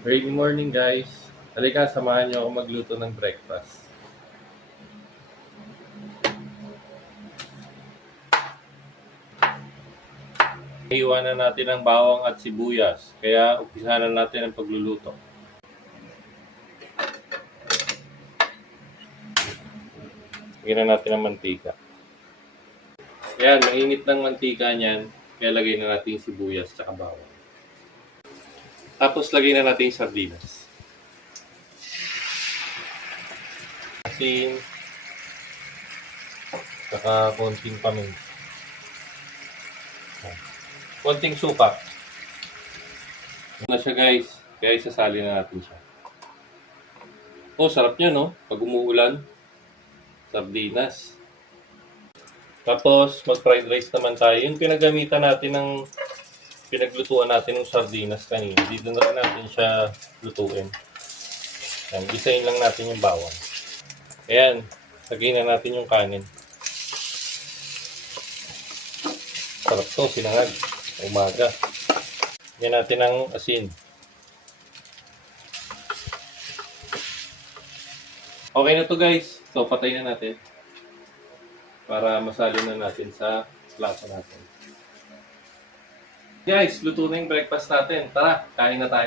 Good morning guys. Halika, samahan niyo ako magluto ng breakfast. Iwanan natin ang bawang at sibuyas, kaya umpisahan na natin ang pagluluto. Lagyan na natin ang mantika. Ayan, mainit ng mantika niyan, kaya lagay na natin yung sibuyas at bawang. Tapos lagay na natin yung sardinas. Asin, saka konting paminta. Konting suka. Na siya guys, kaya isasali na natin siya. Oh, sarap niya no? Pag umuulan, sardinas. Tapos, mag-fried rice naman tayo. Yung pinagamitan natin ng pinaglutuan natin ng sardinas kanina. Dito na rin natin siya lutuin. Yan, gisahin lang natin yung bawang. Ayan, lagay na natin yung kanin. Sarap to, sinangag. Umaga. Yan natin ang asin. Okay na to guys. So, patay na natin. Para masali na natin sa plato natin. Guys, luto na yung breakfast natin. Tara, kain na tayo.